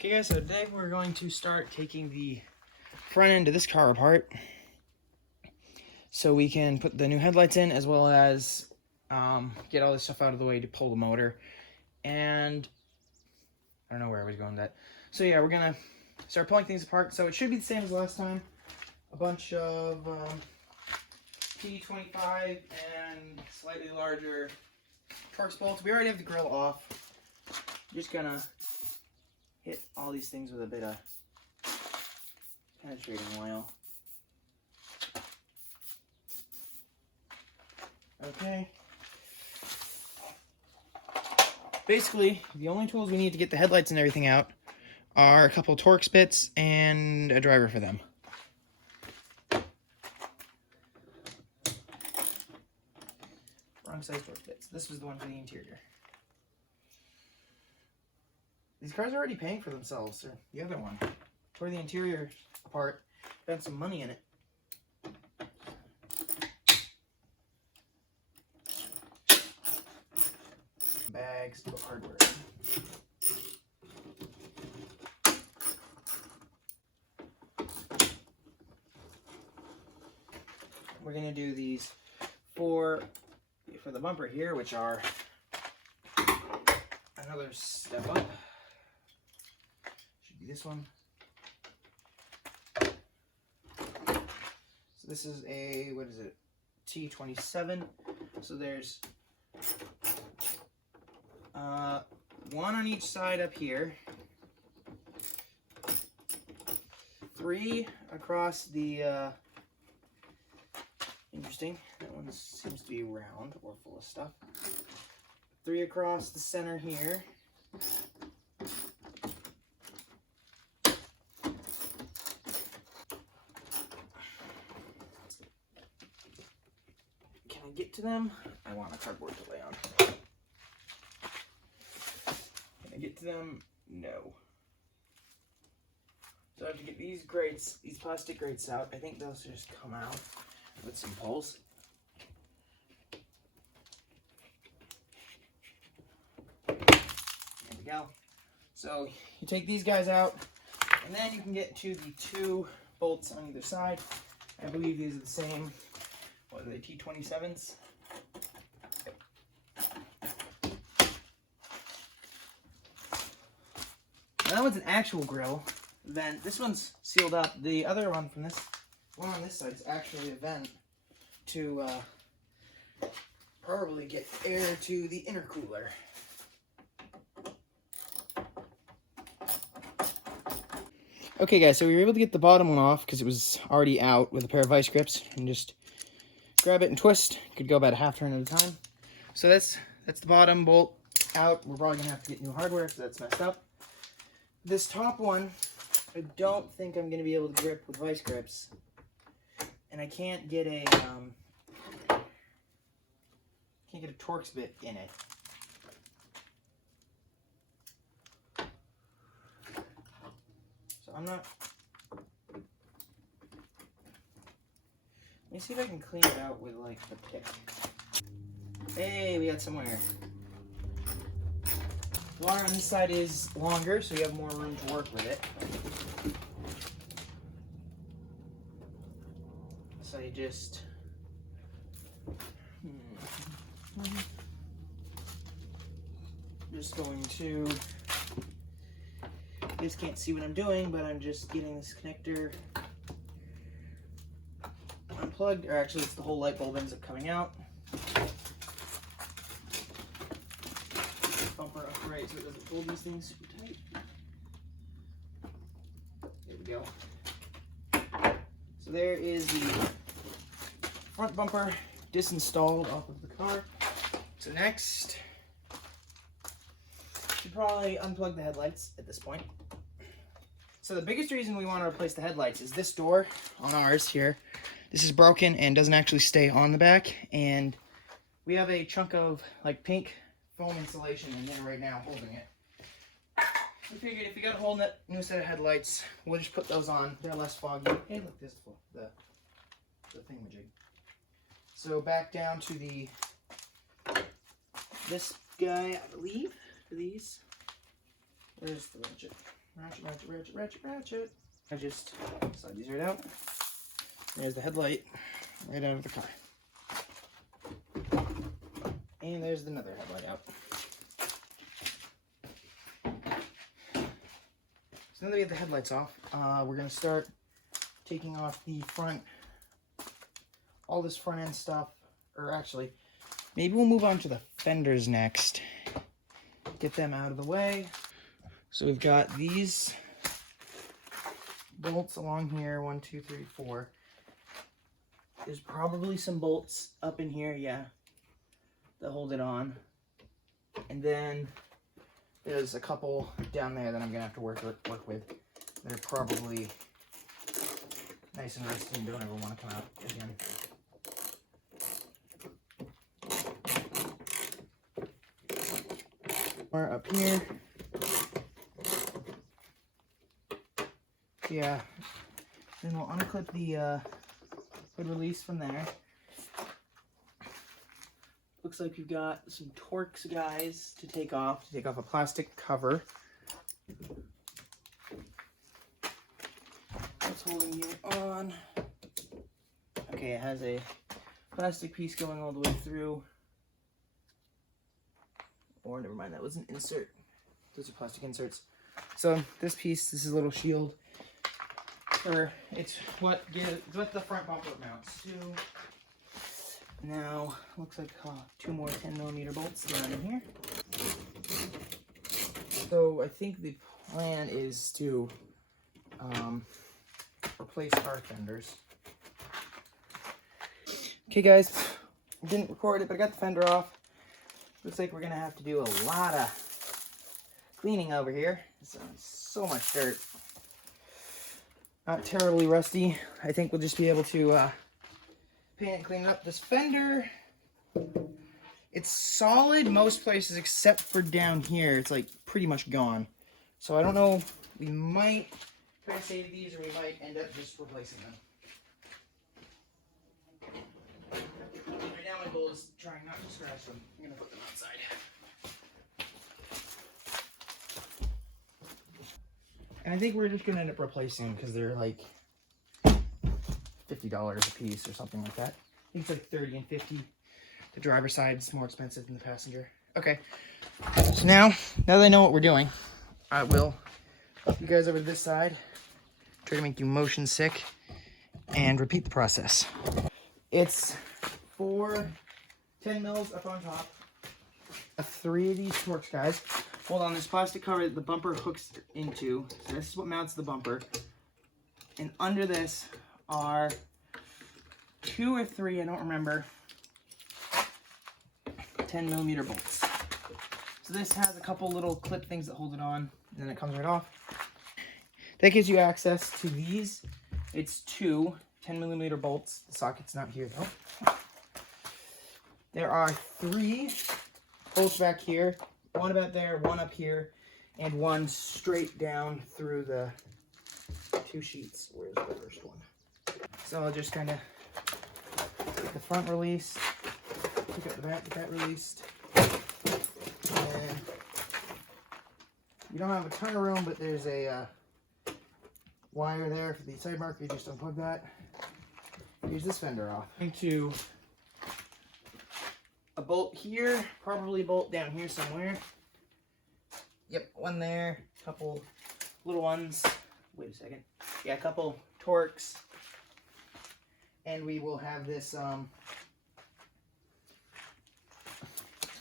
Okay guys, so today we're going to start taking the front end of this car apart so we can put the new headlights in, as well as get all this stuff out of the way to pull the motor. And I don't know where I was going with that. So yeah, we're gonna start pulling things apart. So it should be the same as last time. A bunch of pt.4 and slightly larger Torx bolts. We already have the grill off. Just gonna hit all these things with a bit of penetrating oil. Okay. Basically, the only tools we need to get the headlights and everything out are a couple of Torx bits and a driver for them. Wrong size Torx bits. This was the one for the interior. These cars are already paying for themselves, or the other one. Tore the interior apart, spent some money in it. Bags to put hardware in. We're gonna do these for the bumper here, which are another step up. Should be this one. So this is a, what is it, T27. So there's one on each side up here, 3 across the interesting, that one seems to be round or full of stuff. 3 across the center here. Can I get to them? I want a cardboard to lay on. Can I get to them? No. So I have to get these grates, these plastic grates out. I think those just come out with some poles. There we go. So you take these guys out, and then you can get to the 2 bolts on either side. I believe these are the same. What are they, T27s? Now that one's an actual grill. Then this one's sealed up. The other one from this one on this side is actually a vent to probably get air to the intercooler. Okay guys, so we were able to get the bottom one off because it was already out with a pair of vice grips, and just grab it and twist. Could go about a half turn at a time. So that's the bottom bolt out. We're probably gonna have to get new hardware because that's messed up. This top one, I don't think I'm gonna be able to grip with vice grips, and I can't get a Torx bit in it. So I'm not. Let me see if I can clean it out with like the pick. Hey, we got somewhere. The wire on this side is longer, so you have more room to work with it. So you just going to, you just can't see what I'm doing, but I'm just getting this connector unplugged, or actually it's the whole light bulb ends up coming out. Bumper upright so it doesn't hold these things super tight. There we go. So there is the front bumper disinstalled off of the car. So next, should probably unplug the headlights at this point. So the biggest reason we want to replace the headlights is this door on ours here. This is broken and doesn't actually stay on the back, and we have a chunk of like pink foam insulation in there right now holding it. We figured if we got a whole new set of headlights, we'll just put those on. They're less foggy. Hey, look, this the thingamajig. So back down to this guy, I believe, for these. Where's the widget? Ratchet, ratchet, ratchet, ratchet, ratchet. I just slide these right out. There's the headlight right out of the car. And there's another headlight out. So now that we have the headlights off, we're going to start taking off the front, all this front end stuff. Or actually, maybe we'll move on to the fenders next. Get them out of the way. So we've got these bolts along here, 1, 2, 3, 4. There's probably some bolts up in here, yeah, that hold it on. And then there's a couple down there that I'm gonna have to work with. That are probably nice and rusty and don't ever want to come out again. Or up here. Yeah. Then we'll unclip the hood release from there. Looks like we've got some Torx guys to take off a plastic cover. That's holding you on. Okay, it has a plastic piece going all the way through. Or never mind, that was an insert. Those are plastic inserts. So this piece, this is a little shield. It's what the front bumper mounts to. Now, looks like 2 more 10mm bolts down in here. So I think the plan is to replace car fenders. Okay guys, I didn't record it, but I got the fender off. Looks like we're gonna have to do a lot of cleaning over here. So much dirt. Not terribly rusty. I think we'll just be able to paint and clean up. This fender, it's solid most places except for down here. It's like pretty much gone. So I don't know, we might try to save these or we might end up just replacing them. Right now my goal is trying not to scratch them. I'm gonna put them outside. And I think we're just gonna end up replacing them because they're like $50 a piece or something like that. I think it's like 30 and 50. The driver's side is more expensive than the passenger. Okay. So now that I know what we're doing, I will help you guys over to this side. Try to make you motion sick and repeat the process. It's 4 10 mils up on top. 3 of these Torx guys. Hold on, this plastic cover that the bumper hooks into. So this is what mounts the bumper. And under this are 2 or 3, I don't remember, 10mm bolts. So this has a couple little clip things that hold it on, and then it comes right off. That gives you access to these. It's 2 10mm bolts. The socket's not here though. There are 3 bolts back here, 1 about there, 1 up here, and 1 straight down through the 2 sheets. Where's the first one? So I'll just kind of get the front release, pick up the back, get that released. And you don't have a ton of room, but there's a wire there for the side marker. You just unplug that. Here's this fender off. Into a bolt here, probably a bolt down here somewhere. Yep, 1 there, a couple little ones. Wait a second. Yeah, a couple Torx. And we will have this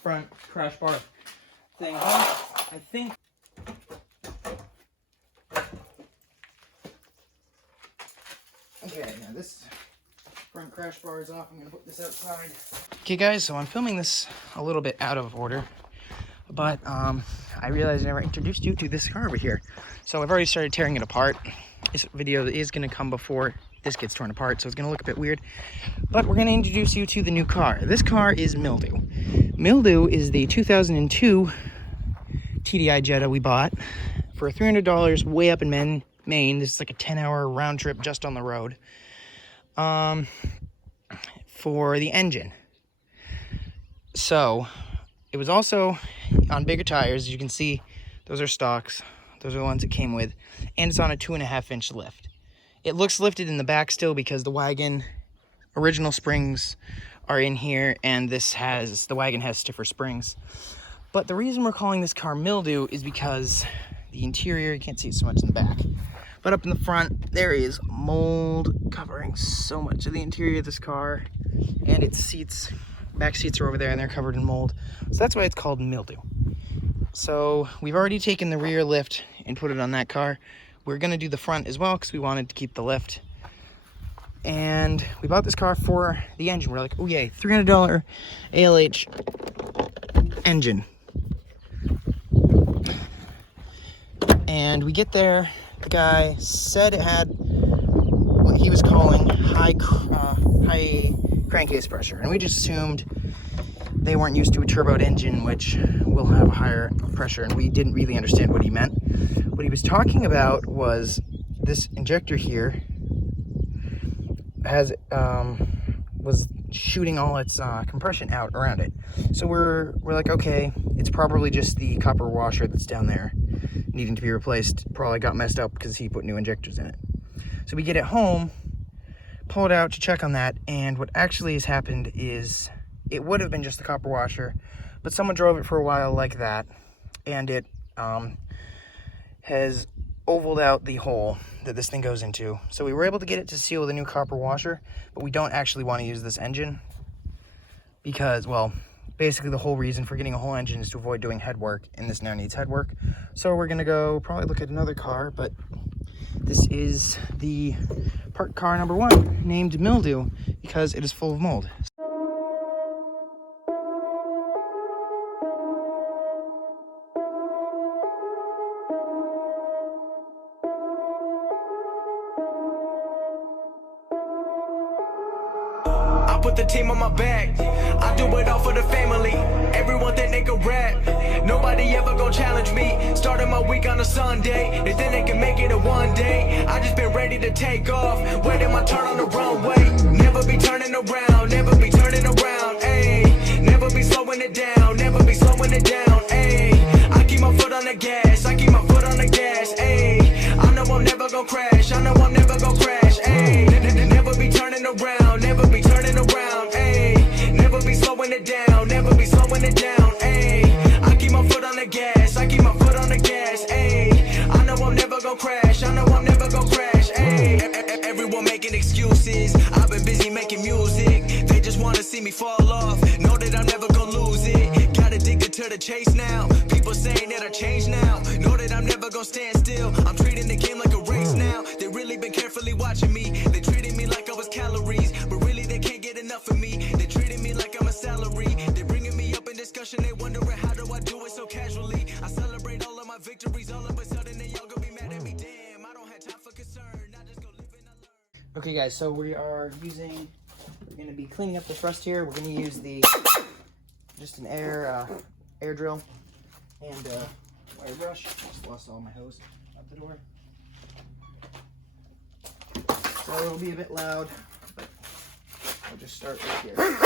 front crash bar thing. I think. Okay, now this front crash bar is off. I'm gonna put this outside. Okay guys, so I'm filming this a little bit out of order, but I realized I never introduced you to this car over here. So I've already started tearing it apart. This video is gonna come before this gets torn apart, so it's gonna look a bit weird, but we're gonna introduce you to the new car. This car is Mildew. Mildew is the 2002 TDI Jetta we bought for $300 way up in Maine. This is like a 10-hour round trip just on the road. For the engine. So it was also on bigger tires. As you can see, those are stocks. Those are the ones it came with. And it's on a 2.5-inch lift. It looks lifted in the back still because the wagon original springs are in here, and the wagon has stiffer springs. But the reason we're calling this car Mildew is because the interior, you can't see it so much in the back, but up in the front, there is mold covering so much of the interior of this car, and its seats, back seats are over there, and they're covered in mold. So that's why it's called Mildew. So we've already taken the rear lift and put it on that car. We're gonna do the front as well because we wanted to keep the lift. And we bought this car for the engine. We're like, oh yay, $300 ALH engine. And we get there, the guy said it had what he was calling high crankcase pressure, and we just assumed they weren't used to a turboed engine, which will have a higher pressure, and we didn't really understand what he meant. What he was talking about was this injector here was shooting all its compression out around it. So we're like, okay, it's probably just the copper washer that's down there needing to be replaced. Probably got messed up because he put new injectors in it. So we get it home, pull it out to check on that, and what actually has happened is it would have been just the copper washer, but someone drove it for a while like that, and it has ovaled out the hole that this thing goes into. So we were able to get it to seal with a new copper washer, but we don't actually want to use this engine because, well, basically the whole reason for getting a whole engine is to avoid doing head work, and this now needs head work. So we're gonna go probably look at another car, but this is the parked car number 1, named Mildew because it is full of mold. I put the team on my back, I do it all for the family. Everyone think they can rap, nobody ever gon' challenge me. Started my week on a Sunday, they think they can make it in one day. I just been ready to take off, waiting my turn on the runway. Never be turning around, never be turning around, ayy. Never be slowing it down, never be slowing it down, ayy. I keep my foot on the gas, I keep my foot on the gas, ayy. I know I'm never gon' crash, I know I'm never gon' crash, ayy. Never be turning around, never be turning around, ayy. Never be slowing it down, never be slowing it down, ayy. I keep my foot on the gas, I keep my foot on the gas, ayy. I know I'm never gon' crash, I know I'm never gon' crash, ayy. Everyone making excuses, I've been busy making music. They just wanna see me fall off, know that I'm never gon' lose it. Got addicted to the chase now, people saying that I changed now. Know that I'm never gon' stand still, I'm treating the game like a race now. They really been carefully watching me, they treated me like I was calories, but really they can't get enough of me. They treated me like I'm a salary, they bringing me up in discussion, they wondering how do I do it so casually. I celebrate all of my victories, all of a sudden they all gonna be mad at me. Damn, I don't have time for concern, I just go live and I learn. Okay guys, so we're gonna be cleaning up this rust here. We're gonna use just an air drill and wire brush. Just lost all my hose out the door. So it'll be a bit loud, but I'll just start right here.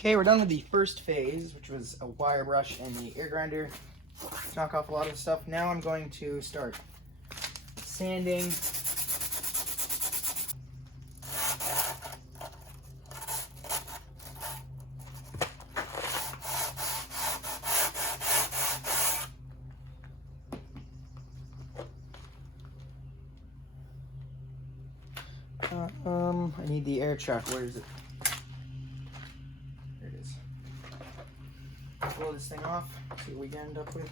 Okay, we're done with the first phase, which was a wire brush and the air grinder to knock off a lot of the stuff. Now I'm going to start sanding. I need the air chuck. Where is it? There it is. Blow this thing off, see what we end up with.